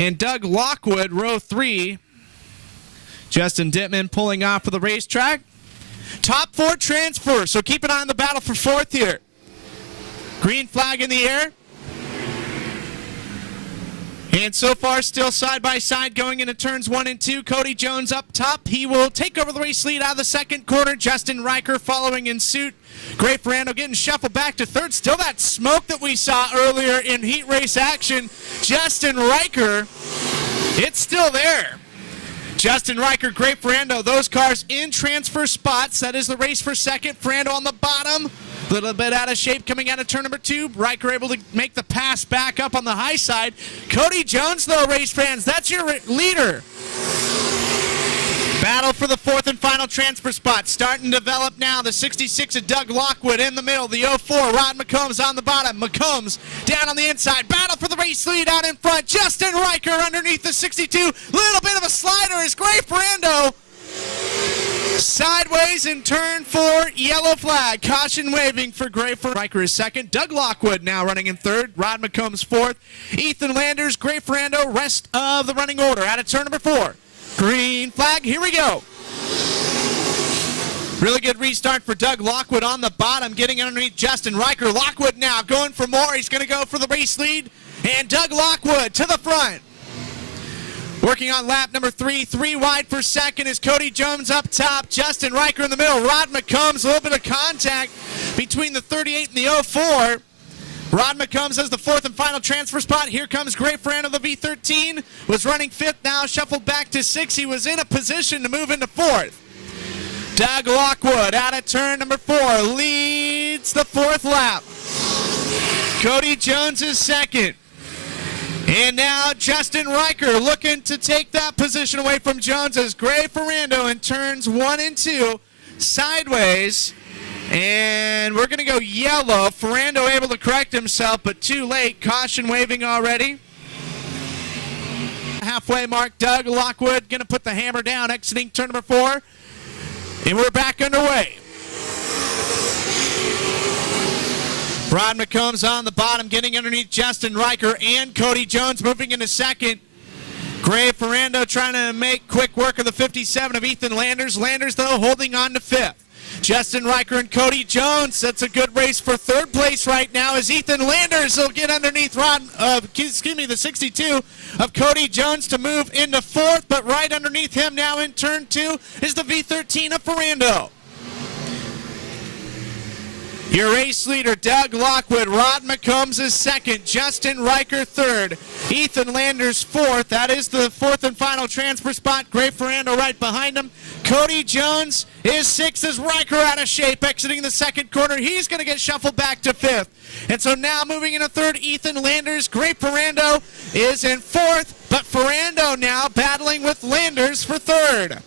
and Doug Lockwood, row 3. Justin Dittman pulling off for the racetrack. Top 4 transfer, so keep an eye on the battle for 4th here. Green flag in the air. And so far, still side by side going into turns 1 and 2. Cody Jones up top. He will take over the race lead out of the second quarter. Justin Riker following in suit. Gray Ferrando getting shuffled back to third. Still that smoke that we saw earlier in heat race action. Justin Riker, it's still there. Justin Riker, Gray Ferrando, those cars in transfer spots. That is the race for second. Ferrando on the bottom. A little bit out of shape coming out of turn number 2. Riker able to make the pass back up on the high side. Cody Jones, though, race fans, that's your leader. Battle for the 4th and final transfer spot. Starting to develop now. The 66 of Doug Lockwood in the middle. The 04, Rod McCombs on the bottom. McCombs down on the inside. Battle for the race lead out in front. Justin Riker underneath the 62. Little bit of a slider is Gray Ferrando. Sideways in turn 4, yellow flag. Caution waving for Gray Ferrando. Riker is second. Doug Lockwood now running in third. Rod McCombs 4th. Ethan Landers, Gray Ferrando, rest of the running order out of turn number 4. Green flag, here we go. Really good restart for Doug Lockwood on the bottom, getting underneath Justin Riker. Lockwood now going for more. He's going to go for the race lead. And Doug Lockwood to the front. Working on lap number 3, 3 wide for second is Cody Jones up top. Justin Riker in the middle. Rod McCombs, a little bit of contact between the 38 and the 04. Rod McCombs has the 4th and final transfer spot. Here comes Gray Ferrando, the V13. Was running 5th now, shuffled back to 6th. He was in a position to move into 4th. Doug Lockwood out of turn number 4. Leads the 4th lap. Cody Jones is second. And now Justin Riker looking to take that position away from Jones as Gray Ferrando in turns 1 and 2 sideways. And we're going to go yellow. Ferrando able to correct himself, but too late. Caution waving already. Halfway mark, Doug Lockwood going to put the hammer down, exiting turn number 4. And we're back underway. Rod McCombs on the bottom, getting underneath Justin Riker and Cody Jones, moving into second. Gray Ferrando trying to make quick work of the 57 of Ethan Landers. Landers, though, holding on to 5th. Justin Riker and Cody Jones, that's a good race for 3rd place right now as Ethan Landers will get underneath the 62 of Cody Jones to move into 4th, but right underneath him now in turn 2 is the V13 of Ferrando. Your race leader, Doug Lockwood. Rod McCombs is second. Justin Riker third. Ethan Landers fourth. That is the 4th and final transfer spot. Gray Ferrando right behind him. Cody Jones is sixth as Riker out of shape, exiting the second corner. He's going to get shuffled back to 5th. And so now moving into 3rd, Ethan Landers. Gray Ferrando is in 4th, but Ferrando now battling with Landers for 3rd.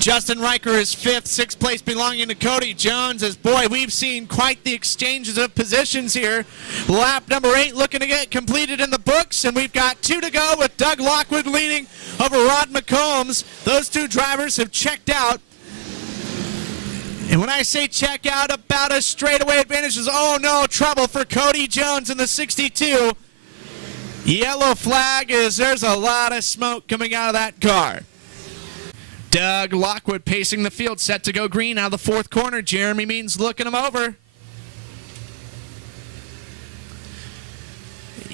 Justin Riker is 5th, 6th place belonging to Cody Jones. As boy, we've seen quite the exchanges of positions here. Lap number 8 looking to get completed in the books, and we've got 2 to go with Doug Lockwood leading over Rod McCombs. Those 2 drivers have checked out. And when I say check out, about a straightaway advantage is, oh no, trouble for Cody Jones in the 62. Yellow flag is there's a lot of smoke coming out of that car. Doug Lockwood pacing the field, set to go green out of the 4th corner. Jeremy Means looking him over.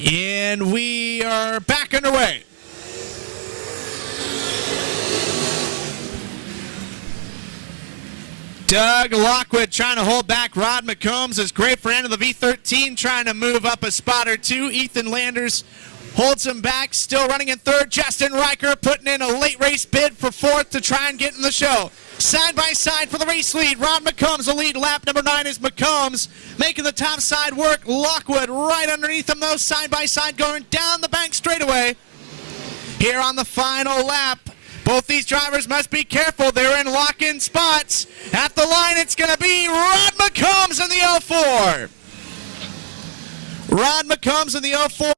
And we are back underway. Doug Lockwood trying to hold back Rod McCombs as Gray Ferrando, the V13, trying to move up a spot or 2. Ethan Landers holds him back, still running in 3rd. Justin Riker putting in a late race bid for 4th to try and get in the show. Side by side for the race lead. Rod McCombs the lead. Lap number 9 is McCombs making the top side work. Lockwood right underneath him, though, side by side going down the bank straightaway. Here on the final lap, both these drivers must be careful. They're in lock-in spots. At the line, it's going to be Rod McCombs in the 04. Rod McCombs in the 04.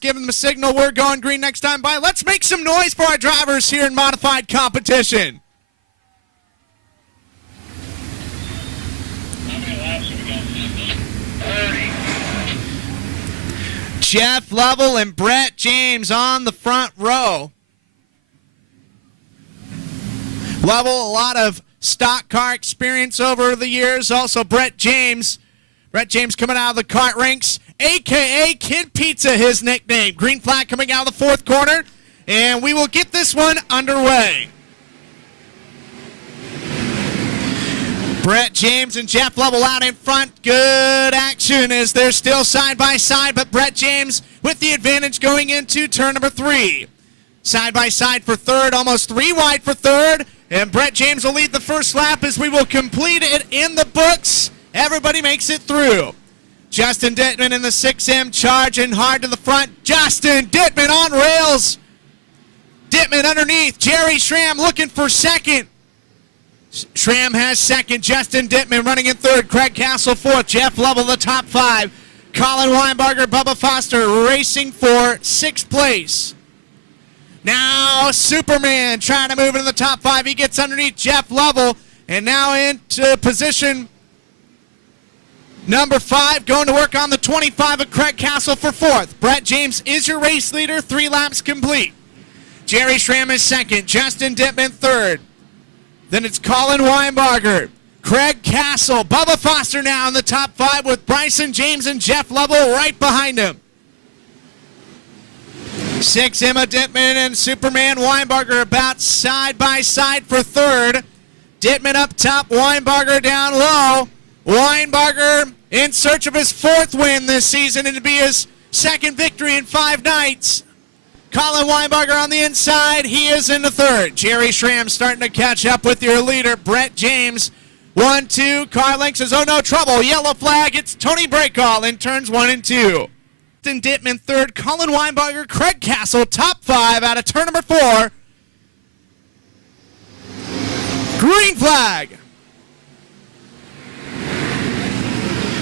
Giving them a signal, we're going green next time by. Let's make some noise for our drivers here in modified competition. Jeff Lovell and Brett James on the front row. Lovell, a lot of stock car experience over the years. Also, Brett James. Brett James coming out of the kart ranks, a.k.a. Kid Pizza, his nickname. Green flag coming out of the fourth corner, and we will get this one underway. Brett James and Jeff Lovell out in front. Good action as they're still side by side, but Brett James with the advantage going into turn number 3. Side by side for third, almost 3 wide for third, and Brett James will lead the first lap as we will complete it in the books. Everybody makes it through. Justin Dittman in the 6M charging hard to the front. Justin Dittman on rails. Dittman underneath. Jerry Schramm looking for second. Schramm has second. Justin Dittman running in third. Craig Castle fourth. Jeff Lovell the top 5. Colin Weinbarger, Bubba Foster racing for 6th place. Now Superman trying to move into the top 5. He gets underneath Jeff Lovell and now into position number 5, going to work on the 25 of Craig Castle for 4th. Brett James is your race leader. 3 laps complete. Jerry Schramm is second. Justin Dittman third. Then it's Colin Weinbarger, Craig Castle, Bubba Foster now in the top 5 with Bryson James and Jeff Lovell right behind him. 6 Emma Dittman and Superman Weinbarger about side by side for third. Dittman up top, Weinbarger down low. Weinbarger in search of his 4th win this season and to be his 2nd victory in 5 nights. Colin Weinbarger on the inside. He is in the 3rd. Jerry Schramm starting to catch up with your leader, Brett James. 1-2. Car length says, oh no, trouble. Yellow flag. It's Tony Breakall in turns 1 and 2. Dittman 3rd. Colin Weinbarger, Craig Castle, top 5 out of turn number 4. Green flag.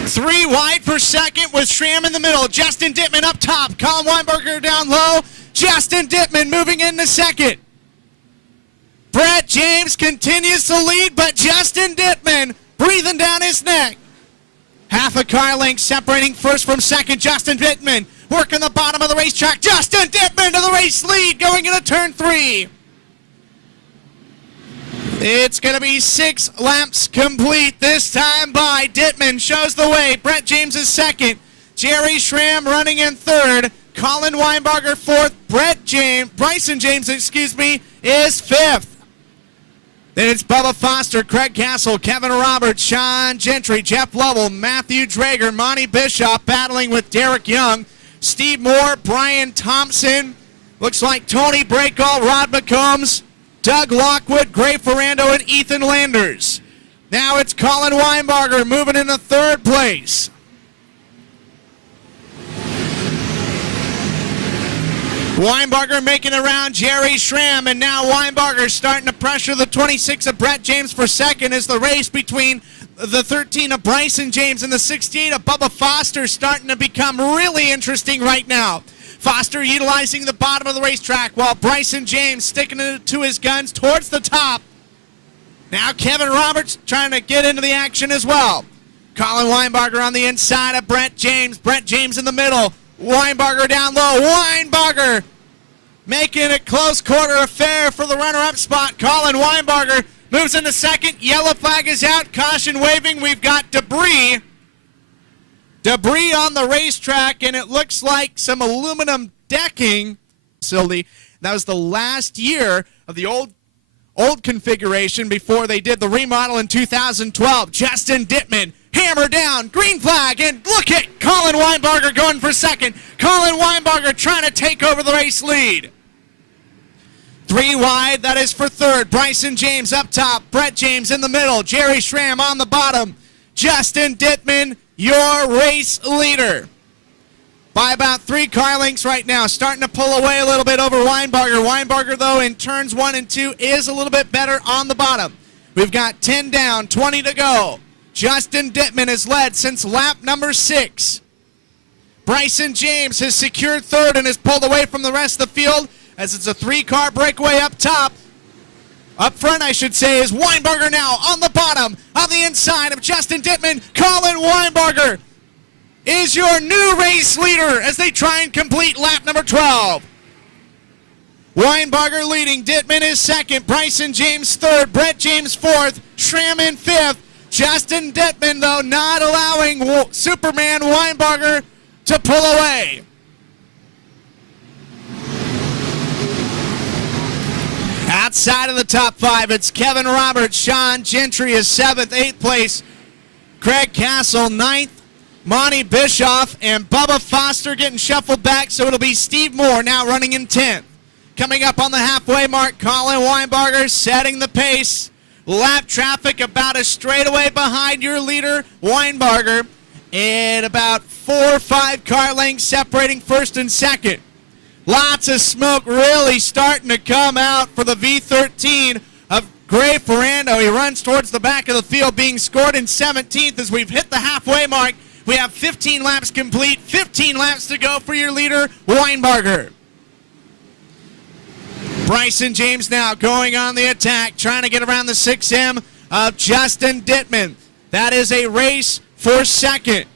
3 wide for second with Schramm in the middle. Justin Dittman up top. Colin Weinbarger down low. Justin Dittman moving into second. Brett James continues to lead, but Justin Dittman breathing down his neck. Half a car length separating first from second. Justin Dittman working the bottom of the racetrack. Justin Dittman to the race lead going into turn 3. It's going to be 6 laps complete this time by Dittman. Shows the way. Brett James is second. Jerry Schramm running in third. Colin Weinbarger 4th. Bryson James, is 5th. Then it's Bubba Foster, Craig Castle, Kevin Roberts, Sean Gentry, Jeff Lovell, Matthew Drager, Monty Bischoff battling with Derek Young, Steve Moore, Brian Thompson. Looks like Tony Breakall, Rod McCombs, Doug Lockwood, Gray Ferrando, and Ethan Landers. Now it's Colin Weinbarger moving into 3rd place. Weinbarger making it around Jerry Schramm, and now Weinbarger starting to pressure the 26 of Brett James for second as the race between the 13 of Bryson James and the 16 of Bubba Foster starting to become really interesting right now. Foster utilizing the bottom of the racetrack while Bryson James sticking to his guns towards the top. Now Kevin Roberts trying to get into the action as well. Colin Weinbarger on the inside of Brett James. Brett James in the middle. Weinbarger down low. Weinbarger making it close quarter affair for the runner-up spot. Colin Weinbarger moves into second. Yellow flag is out. Caution waving. We've got debris. Debris on the racetrack, and it looks like some aluminum decking facility. That was the last year of the old configuration before they did the remodel in 2012. Justin Dittman, hammer down, green flag, and look at Colin Weinbarger going for second. Colin Weinbarger trying to take over the race lead. 3 wide, that is for third. Bryson James up top, Brett James in the middle, Jerry Schramm on the bottom. Justin Dittman, your race leader. By about 3 car lengths right now, starting to pull away a little bit over Weinbarger. Weinbarger, though, in turns 1 and 2 is a little bit better on the bottom. We've got 10 down, 20 to go. Justin Dittman has led since lap number 6. Bryson James has secured third and has pulled away from the rest of the field as it's a 3-car breakaway up top. Up front, I should say, is Weinbarger now on the bottom, on the inside of Justin Dittman. Colin Weinbarger is your new race leader as they try and complete lap number 12. Weinbarger leading, Dittman is second, Bryson James third, Brett James fourth, Schramm in fifth. Justin Dittman, though, not allowing Superman Weinbarger to pull away. Outside of the top five, it's Kevin Roberts, Sean Gentry is seventh, eighth place, Craig Castle ninth, Monty Bischoff and Bubba Foster getting shuffled back, so it'll be Steve Moore now running in 10th. Coming up on the halfway mark, Colin Weinbarger setting the pace. Lap traffic about a straightaway behind your leader, Weinbarger, and about 4 or 5 car lengths separating first and second. Lots of smoke really starting to come out for the V13 of Gray Ferrando. He runs towards the back of the field, being scored in 17th as we've hit the halfway mark. We have 15 laps complete, 15 laps to go for your leader, Weinbarger. Bryson James now going on the attack, trying to get around the 6M of Justin Dittman. That is a race for second.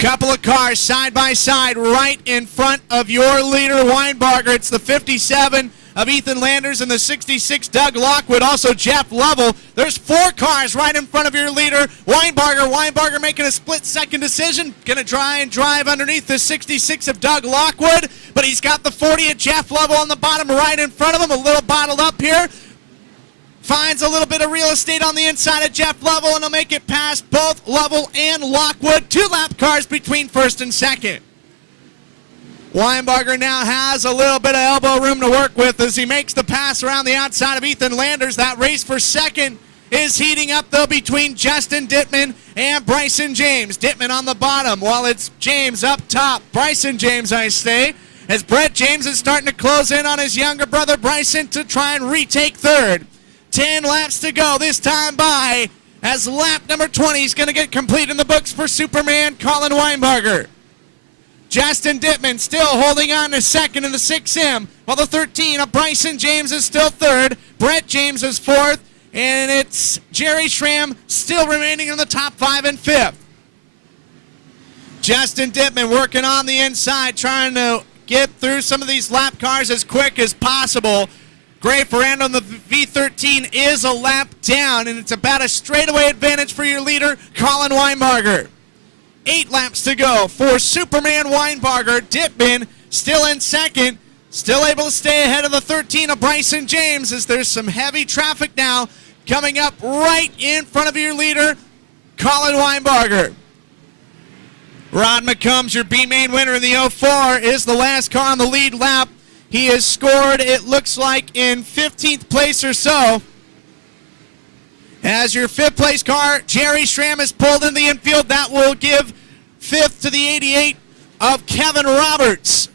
Couple of cars side by side right in front of your leader, Weinbarger. It's the 57 of Ethan Landers and the 66 Doug Lockwood, also Jeff Lovell. There's 4 cars right in front of your leader, Weinbarger. Weinbarger making a split-second decision. Going to try and drive underneath the 66 of Doug Lockwood, but he's got the 40 of Jeff Lovell on the bottom right in front of him, a little bottled up here. Finds a little bit of real estate on the inside of Jeff Lovell, and he'll make it past both Lovell and Lockwood. 2 lap cars between first and second. Weinbarger now has a little bit of elbow room to work with as he makes the pass around the outside of Ethan Landers. That race for second is heating up, though, between Justin Dittman and Bryson James. Dittman on the bottom while it's James up top. Bryson James, I say, as Brett James is starting to close in on his younger brother Bryson to try and retake third. 10 laps to go this time by as lap number 20 is going to get complete in the books for Superman Colin Weinbarger. Justin Dittman still holding on to second in the 6M, while the 13 of Bryson James is still third. Brett James is fourth, and it's Jerry Schramm still remaining in the top 5 and 5th. Justin Dittman working on the inside, trying to get through some of these lap cars as quick as possible. Gray Ferrando on the V13 is a lap down, and it's about a straightaway advantage for your leader, Colin Weinbarger. 8 laps to go for Superman Weinbarger. Dittman still in second, still able to stay ahead of the 13 of Bryson James as there's some heavy traffic now coming up right in front of your leader, Colin Weinbarger. Rod McCombs, your B-main winner in the 04, is the last car on the lead lap. He has scored, it looks like, in 15th place or so. As your 5th place car, Jerry Schramm is pulled in the infield. That will give 5th to the 88 of Kevin Roberts.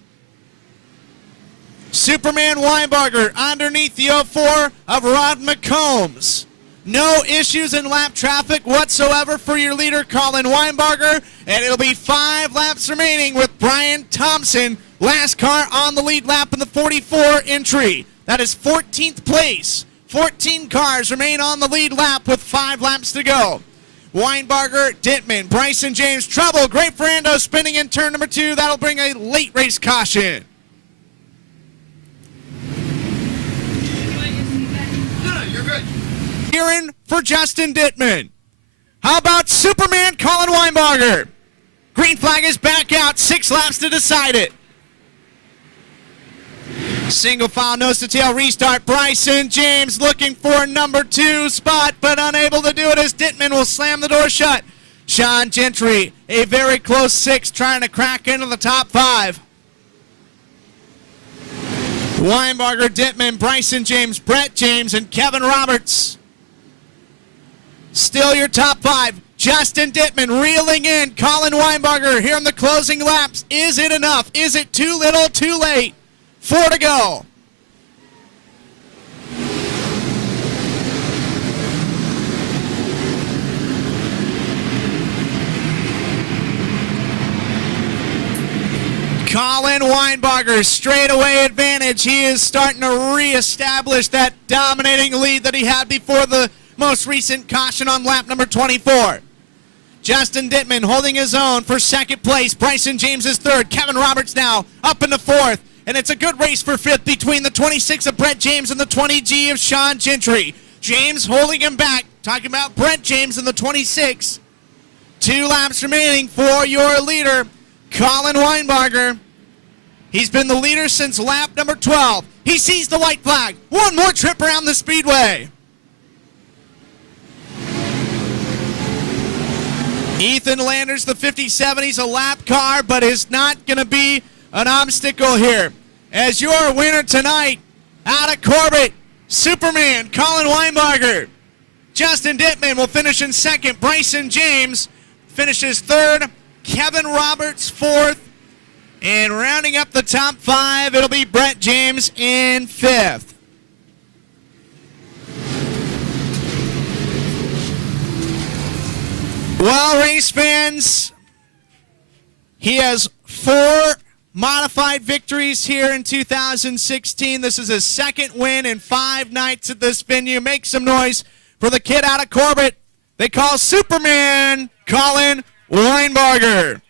Superman Weinbarger underneath the 04 of Rod McCombs. No issues in lap traffic whatsoever for your leader, Colin Weinbarger. And it'll be 5 laps remaining with Brian Thompson, last car on the lead lap in the 44 entry. That is 14th place. 14 cars remain on the lead lap with 5 laps to go. Weinbarger, Dittman, Bryson James, trouble. Gray Ferrando spinning in turn number 2. That'll bring a late race caution. No, you're good. Hearing for Justin Dittman. How about Superman Colin Weinbarger? Green flag is back out. 6 laps to decide it. Single file nose to tail restart. Bryson James looking for number 2 spot, but unable to do it as Dittman will slam the door shut. Sean Gentry, a very close 6, trying to crack into the top 5. Weinbarger, Dittman, Bryson James, Brett James, and Kevin Roberts. Still your top 5. Justin Dittman reeling in. Colin Weinbarger here in the closing laps. Is it enough? Is it too little, too late? 4 to go. Colin Weinbarger, straightaway advantage. He is starting to reestablish that dominating lead that he had before the most recent caution on lap number 24. Justin Dittman holding his own for second place. Bryson James is third. Kevin Roberts now up into fourth. And it's a good race for fifth between the 26 of Brett James and the 20G of Sean Gentry. James holding him back. Talking about Brett James in the 26. 2 laps remaining for your leader, Colin Weinbarger. He's been the leader since lap number 12. He sees the white flag. One more trip around the speedway. Ethan Landers, the 57, he's a lap car, but is not going to be an obstacle here. As your winner tonight, out of Corbett, Superman, Colin Weinbarger. Justin Dittman will finish in second. Bryson James finishes third. Kevin Roberts fourth. And rounding up the top 5, it'll be Brett James in fifth. Well, race fans, he has 4 modified victories here in 2016. This is his second win in 5 nights at this venue. Make some noise for the kid out of Corbett. They call Superman Colin Weinbarger.